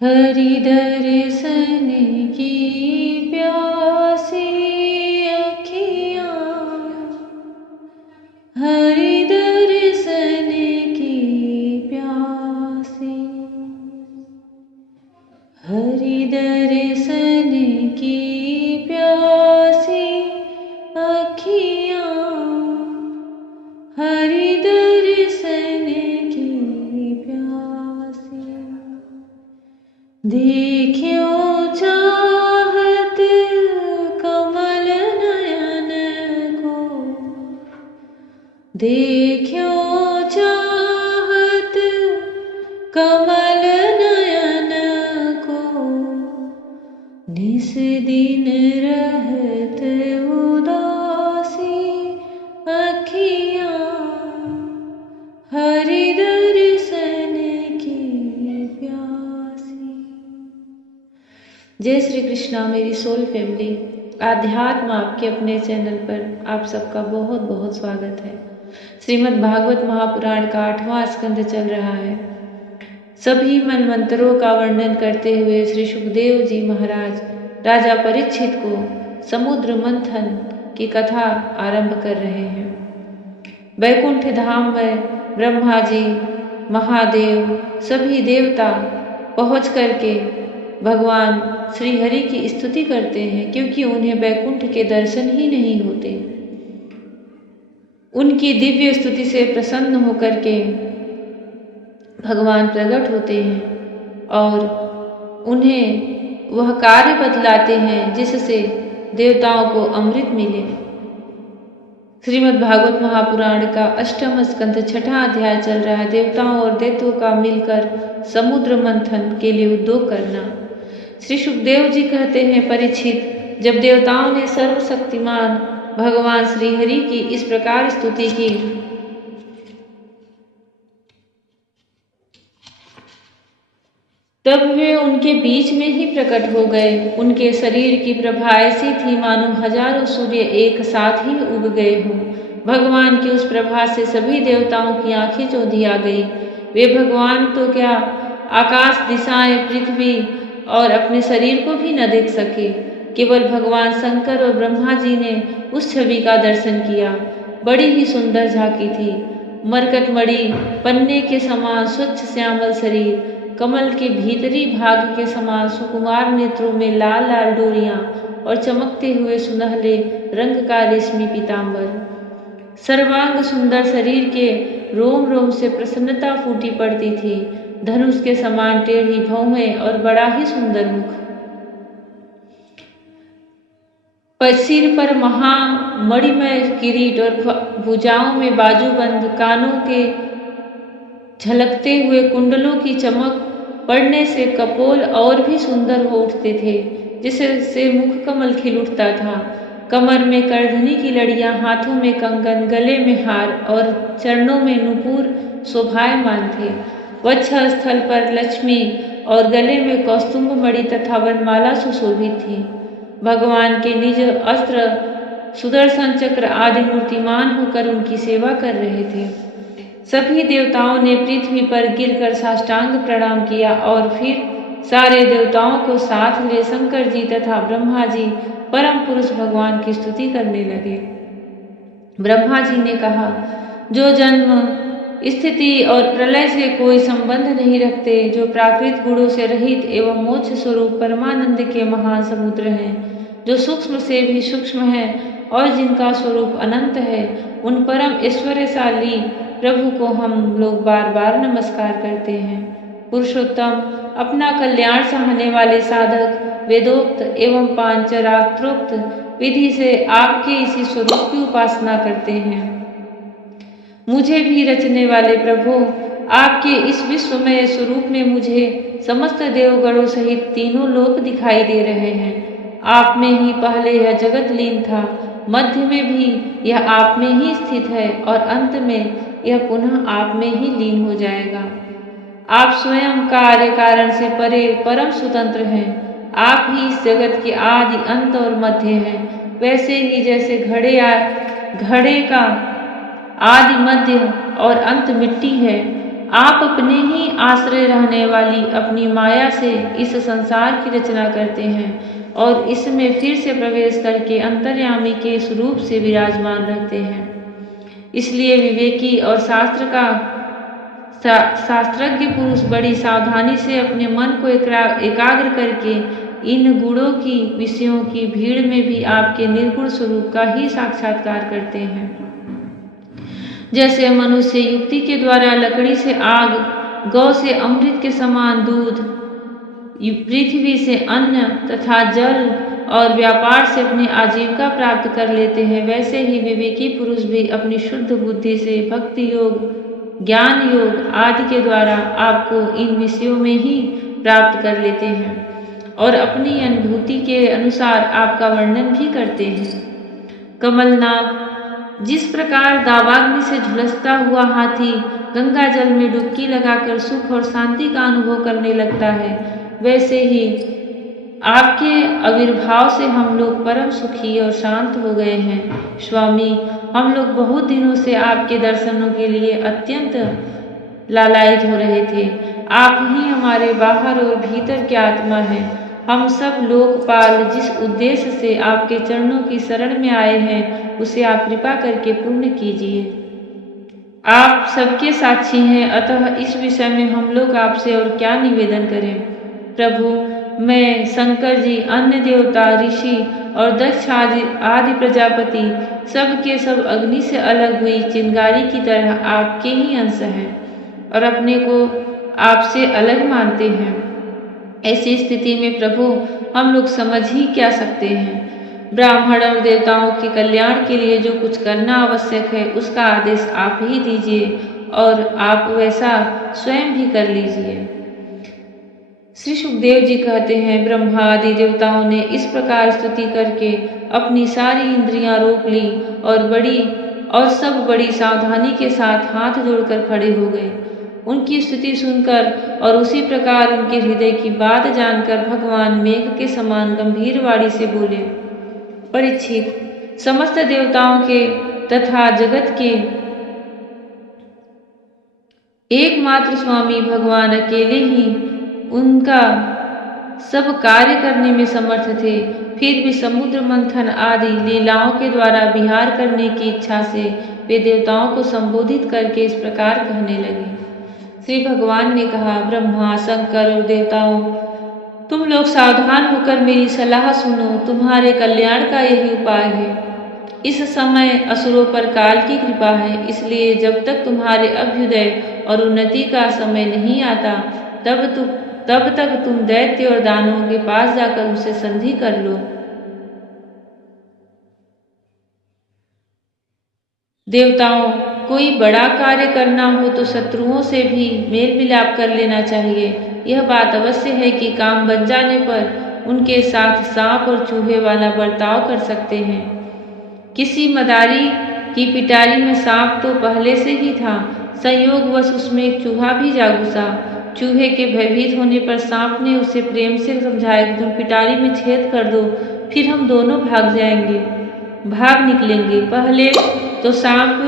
हरि दर्शन की प्यासी अखियाँ, हरि दर्शन की प्यासी, हरि दर्शन की प्यासी अखियाँ, हरि दर्शन की प्यासी। देखियो चाहत कमल नयन को, देखियो चाहत कमल नयन को, निस दिन रहत उदासी अखियाँ, हरि दर्शन की प्यासी। जय श्री कृष्णा मेरी सोल फैमिली। आध्यात्म आपके अपने चैनल पर आप सबका बहुत बहुत स्वागत है। श्रीमद् भागवत महापुराण का 8वां स्कंद चल रहा है। सभी मनवंतरों का वर्णन करते हुए श्री सुखदेव जी महाराज राजा परीक्षित को समुद्र मंथन की कथा आरंभ कर रहे हैं। वैकुंठ धाम में ब्रह्मा जी, महादेव, सभी देवता पहुंच करके भगवान श्री हरि की स्तुति करते हैं, क्योंकि उन्हें वैकुंठ के दर्शन ही नहीं होते। उनकी दिव्य स्तुति से प्रसन्न होकर के भगवान प्रकट होते हैं और उन्हें वह कार्य बतलाते हैं जिससे देवताओं को अमृत मिले। श्रीमद् भागवत महापुराण का 8वां स्कंद 6वां अध्याय चल रहा है। देवताओं और दैत्यों का मिलकर समुद्र मंथन के लिए उद्योग करना। श्री सुखदेव जी कहते हैं, परीक्षित, जब देवताओं ने सर्वशक्तिमान भगवान श्री हरि की इस प्रकार स्तुति की तब वे उनके बीच में ही प्रकट हो गए। उनके शरीर की प्रभा ऐसी थी मानो हजारों सूर्य एक साथ ही उग गए हों। भगवान की उस प्रभा से सभी देवताओं की आंखें चौंधी आ गई। वे भगवान तो क्या, आकाश, दिशाएं, पृथ्वी और अपने शरीर को भी न देख सके। केवल भगवान शंकर और ब्रह्मा जी ने उस छवि का दर्शन किया। बड़ी ही सुंदर झांकी थी। मरकटमणि पन्ने के समान स्वच्छ श्यामल शरीर, कमल के भीतरी भाग के समान सुकुमार नेत्रों में लाल लाल डोरियां और चमकते हुए सुनहले रंग का रेशमी पीतांबर। सर्वांग सुंदर शरीर के रोम रोम से प्रसन्नता फूटी पड़ती थी। धनुष के समान टेढ़ी भौहें और बड़ा ही सुंदर मुख। सिर पर महामणिमय किरीट और भुजाओं में बाजूबंद, कानों के झलकते हुए कुंडलों की चमक पड़ने से कपोल और भी सुंदर हो उठते थे, जिससे मुख कमल खिल उठता था। कमर में करधनी की लड़ियां, हाथों में कंगन, गले में हार और चरणों में नुपुर शोभायमान थे। वक्ष स्थल पर लक्ष्मी और गले में कौस्तुभ मणि तथा वनमाला सुशोभित थी। भगवान के निज अस्त्र सुदर्शन चक्र आदि मूर्तिमान होकर उनकी सेवा कर रहे थे। सभी देवताओं ने पृथ्वी पर गिरकर साष्टांग प्रणाम किया और फिर सारे देवताओं को साथ ले शंकर जी तथा ब्रह्मा जी परम पुरुष भगवान की स्तुति करने लगे। ब्रह्मा जी ने कहा, जो जन्म, स्थिति और प्रलय से कोई संबंध नहीं रखते, जो प्राकृत गुणों से रहित एवं मोक्ष स्वरूप परमानंद के महान समुद्र हैं, जो सूक्ष्म से भी सूक्ष्म है और जिनका स्वरूप अनंत है, उन परम ऐश्वर्यशाली प्रभु को हम लोग बार बार नमस्कार करते हैं। पुरुषोत्तम, अपना कल्याण चाहने वाले साधक वेदोक्त एवं पांचरात्रोक्त विधि से आपके इसी स्वरूप की उपासना करते हैं। मुझे भी रचने वाले प्रभु, आपके इस विश्वमय स्वरूप में मुझे समस्त देवगणों सहित तीनों लोक दिखाई दे रहे हैं। आप में ही पहले यह जगत लीन था, मध्य में भी यह आप में ही स्थित है और अंत में यह पुनः आप में ही लीन हो जाएगा। आप स्वयं कार्य कारण से परे परम स्वतंत्र हैं। आप ही इस जगत के आदि, अंत और मध्य हैं। वैसे ही जैसे घड़े का आदि, मध्य और अंत मिट्टी है, आप अपने ही आश्रय रहने वाली अपनी माया से इस संसार की रचना करते हैं और इसमें फिर से प्रवेश करके अंतर्यामी के स्वरूप से विराजमान रहते हैं। इसलिए विवेकी और शास्त्रज्ञ पुरुष बड़ी सावधानी से अपने मन को एकाग्र करके इन गुणों की विषयों की भीड़ में भी आपके निर्गुण स्वरूप का ही साक्षात्कार करते हैं। जैसे मनुष्य युक्ति के द्वारा लकड़ी से आग, गौ से अमृत के समान दूध, पृथ्वी से अन्न तथा जल और व्यापार से अपनी आजीविका प्राप्त कर लेते हैं, वैसे ही विवेकी पुरुष भी अपनी शुद्ध बुद्धि से भक्ति योग, ज्ञान योग आदि के द्वारा आपको इन विषयों में ही प्राप्त कर लेते हैं और अपनी अनुभूति के अनुसार आपका वर्णन भी करते हैं। कमलनाथ, जिस प्रकार दावाग्नि से झुलसता हुआ हाथी गंगा जल में डुबकी लगाकर सुख और शांति का अनुभव करने लगता है, वैसे ही आपके आविर्भाव से हम लोग परम सुखी और शांत हो गए हैं। स्वामी, हम लोग बहुत दिनों से आपके दर्शनों के लिए अत्यंत लालायित हो रहे थे। आप ही हमारे बाहर और भीतर की आत्मा हैं। हम सब लोकपाल जिस उद्देश्य से आपके चरणों की शरण में आए हैं, उसे आप कृपा करके पूर्ण कीजिए। आप सबके साक्षी हैं, अतः इस विषय में हम लोग आपसे और क्या निवेदन करें। प्रभु, मैं, शंकर जी, अन्य देवता, ऋषि और दक्ष आदि प्रजापति सब के सब अग्नि से अलग हुई चिंगारी की तरह आपके ही अंश हैं और अपने को आपसे अलग मानते हैं। ऐसी स्थिति में प्रभु, हम लोग समझ ही क्या सकते हैं। ब्राह्मण और देवताओं के कल्याण के लिए जो कुछ करना आवश्यक है, उसका आदेश आप ही दीजिए और आप वैसा स्वयं भी कर लीजिए। श्री सुखदेव जी कहते हैं, ब्रह्मा आदि देवताओं ने इस प्रकार स्तुति करके अपनी सारी इंद्रियां रोक ली और सब बड़ी सावधानी के साथ हाथ जोड़कर खड़े हो गए। उनकी स्तुति सुनकर और उसी प्रकार उनके हृदय की बात जानकर भगवान मेघ के समान गंभीर वाणी से बोले, परीक्षित, समस्त देवताओं के तथा जगत के एकमात्र स्वामी भगवान अकेले ही उनका सब कार्य करने में समर्थ थे। फिर भी समुद्र मंथन आदि लीलाओं के द्वारा विहार करने की इच्छा से वे देवताओं को संबोधित करके इस प्रकार कहने लगे। श्री भगवान ने कहा, ब्रह्मा, शंकर और देवताओं, तुम लोग सावधान होकर मेरी सलाह सुनो। तुम्हारे कल्याण का यही उपाय है। इस समय असुरों पर काल की कृपा है, इसलिए जब तक तुम्हारे अभ्युदय और उन्नति का समय नहीं आता, तब तक तुम दैत्य और दानवों के पास जाकर उनसे संधि कर लो। देवताओं, कोई बड़ा कार्य करना हो तो शत्रुओं से भी मेल मिलाप कर लेना चाहिए। यह बात अवश्य है कि काम बन जाने पर उनके साथ सांप और चूहे वाला बर्ताव कर सकते हैं। किसी मदारी की पिटारी में सांप तो पहले से ही था, संयोगवश उसमें एक चूहा भी जा घुसा। चूहे के भयभीत होने पर सांप ने उसे प्रेम से समझाया कि तुम पिटारी में छेद कर दो, फिर हम दोनों भाग निकलेंगे। पहले तो सांप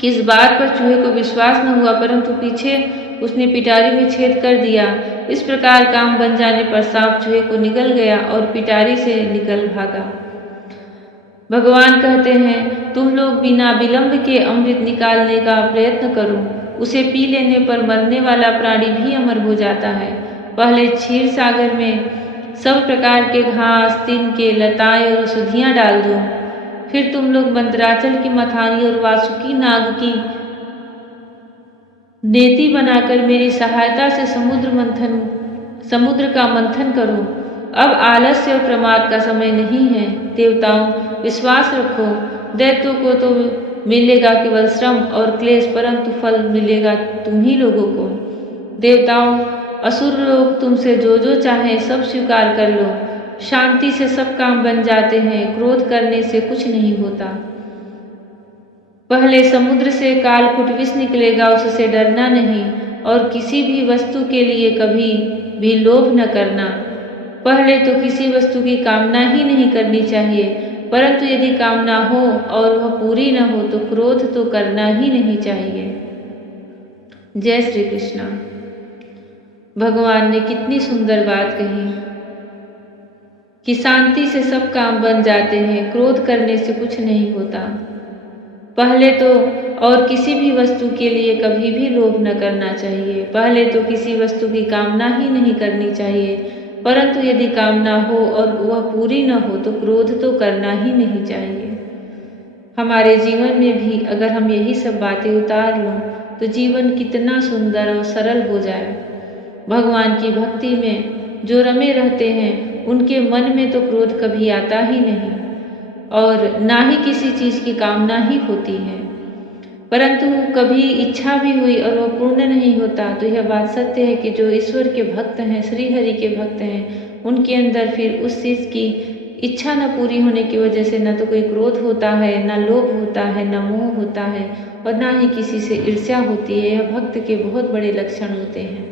किस बात पर चूहे को विश्वास न हुआ, परंतु पीछे उसने पिटारी में छेद कर दिया। इस प्रकार काम बन जाने पर सांप चूहे को निगल गया और पिटारी से निकल भागा। भगवान कहते हैं, तुम लोग बिना विलंब के अमृत निकालने का प्रयत्न करो। उसे पी लेने पर मरने वाला प्राणी भी अमर हो जाता है। पहले क्षीर सागर में सब प्रकार के घास, तिनके, लताएं और औषधियां डाल दो। फिर तुम लोग मंदराचल की मथानी और वासुकी नाग की नेति बनाकर मेरी सहायता से समुद्र का मंथन करो। अब आलस्य और प्रमाद का समय नहीं है। देवताओं, विश्वास रखो। दैत्यों को तो मिलेगा केवल श्रम और क्लेश, परंतु फल मिलेगा तुम ही लोगों को। देवताओं, असुर लोग तुमसे जो चाहे सब स्वीकार कर लो। शांति से सब काम बन जाते हैं, क्रोध करने से कुछ नहीं होता। पहले समुद्र से कालकूट विष निकलेगा, उससे डरना नहीं और किसी भी वस्तु के लिए कभी भी लोभ न करना। पहले तो किसी वस्तु की कामना ही नहीं करनी चाहिए, परंतु यदि कामना हो और वह पूरी न हो तो क्रोध तो करना ही नहीं चाहिए। जय श्री कृष्णा। भगवान ने कितनी सुंदर बात कही कि शांति से सब काम बन जाते हैं, क्रोध करने से कुछ नहीं होता। पहले तो और किसी भी वस्तु के लिए कभी भी लोभ न करना चाहिए। पहले तो किसी वस्तु की कामना ही नहीं करनी चाहिए, परंतु यदि कामना हो और वह पूरी न हो तो क्रोध तो करना ही नहीं चाहिए। हमारे जीवन में भी अगर हम यही सब बातें उतार लें तो जीवन कितना सुंदर और सरल हो जाए। भगवान की भक्ति में जो रमे रहते हैं उनके मन में तो क्रोध कभी आता ही नहीं और ना ही किसी चीज की कामना ही होती है। परंतु कभी इच्छा भी हुई और वह पूर्ण नहीं होता तो यह बात सत्य है कि जो ईश्वर के भक्त हैं, श्री हरि के भक्त हैं, उनके अंदर फिर उस चीज की इच्छा न पूरी होने की वजह से न तो कोई क्रोध होता है, न लोभ होता है, न मोह होता है और न ही किसी से ईर्ष्या होती है। यह भक्त के बहुत बड़े लक्षण होते हैं।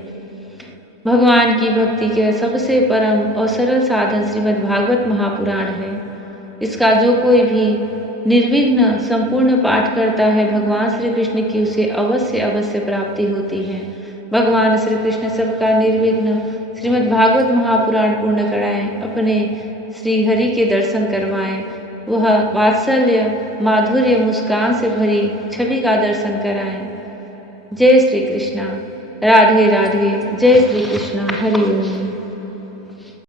भगवान की भक्ति के सबसे परम और सरल साधन श्रीमद् भागवत महापुराण है। इसका जो कोई भी निर्विघ्न संपूर्ण पाठ करता है भगवान श्री कृष्ण की उसे अवश्य अवश्य प्राप्ति होती है। भगवान श्री कृष्ण सबका निर्विघ्न श्रीमद् भागवत महापुराण पूर्ण कराएं, अपने श्री हरि के दर्शन करवाएं, वह वात्सल्य माधुर्य मुस्कान से भरी छवि का दर्शन कराएं। जय श्री कृष्णा। राधे राधे। जय श्री कृष्ण। हरि ओम।